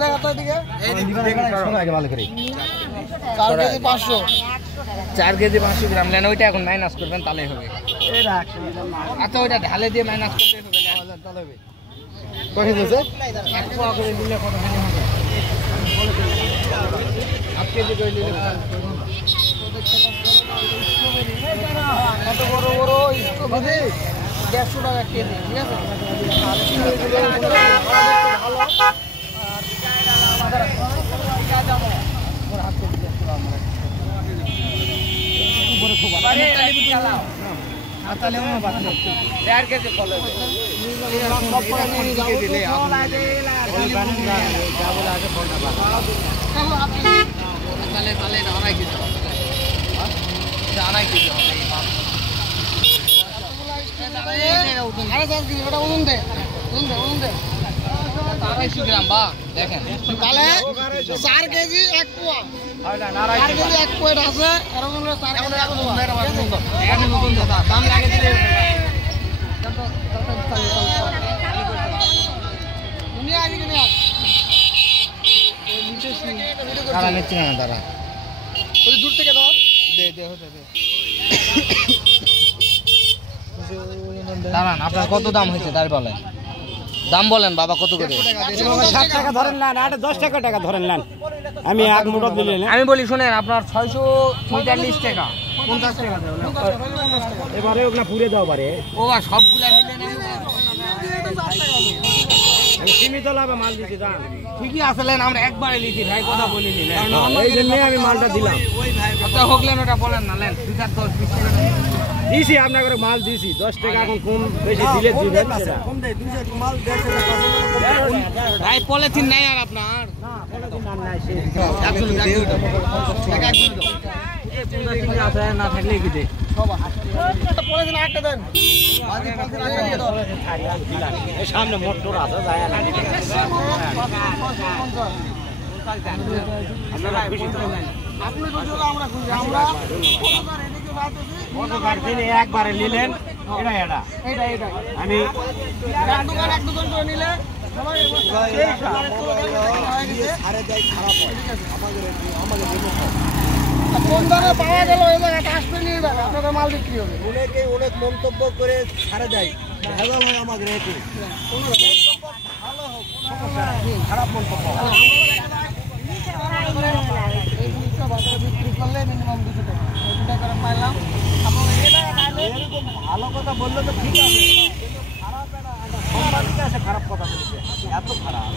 দেখা তো এদিকে 4 কেজি 500 গ্রাম নেন, ওইটা এখন মাইনাস করবেন তাহলেই হবে। আচ্ছা ওইটা ঢালে দিয়ে মাইনাস করলে হবে, তাহলে হবে। কত হয়েছে? 1 পোয়া করে দিলে কতখানি হবে? 8 কেজি করে দিলে কত বড় বড় স্ট্রবেরি 150 টাকা কেজি, ঠিক আছে? দেখেন 4 কেজি 1 পোয়া, 4 কেজি 1 পোয়া আছে, এরকম 4 কেজি 1 পোয়া। দাম লাগে দিলে তারা নিচ্ছে না, তারা দূর থেকে ধর দাঁড়ান। আপনার কত দাম হয়েছে তাই বলেন, দাম বলেন বাবা কত করে? 60 টাকা ধরেন না, 10 টাকা ধরেন না। আমি এক মুঠো দিলে আমি বলি শুনেন, আপনার 645 টাকা 50 টাকা এবারে ওগুলা পুড়ে দাও পারে। ও বা সবগুলা মিলে নেন, সীমিত লাভে মাল দিতে দাম ঠিকই আসলেন। আমরা একবারে লিখি ভাই, কথা বলি নিলেন, এই জন্য আমি মালটা দিলাম। আচ্ছা হোকলেন, ওটা বলেন না, লেন 2 4 10 20 টাকা দিছি, আপনাকে মাল দিছি 10 টাকা, এখন কম বেশি দিলে দিবেন সেটা। ভাই পলিথিন নাই আর আপনার না থাকলে কি দে সামনে মোটর আছে যায় না। একবারে নিলেন, আমি কোন দামে পাওয়া গেল এই জায়গাটা আসবে নিয়ে আপনাদের মাল বিক্রি হবে। অনেকেই অনেক মন্তব্য করে ছাড়ে দেয়, ভেজাল হয় আমাদের এতে। কোনো মন্তব্য ভালো হোক, সমস্যা নেই, খারাপ মন্তব্য এই জিনিসটা বাজারে বিক্রি করলে মিনিমাম 200 টাকা, 200 টাকা করে পাইলাম। আপনারা এরকম ভালো কথা বললে তো ঠিক আছে, খারাপ না, সাংবাদিক আছে খারাপ কথা বলেছে, এত খারাপ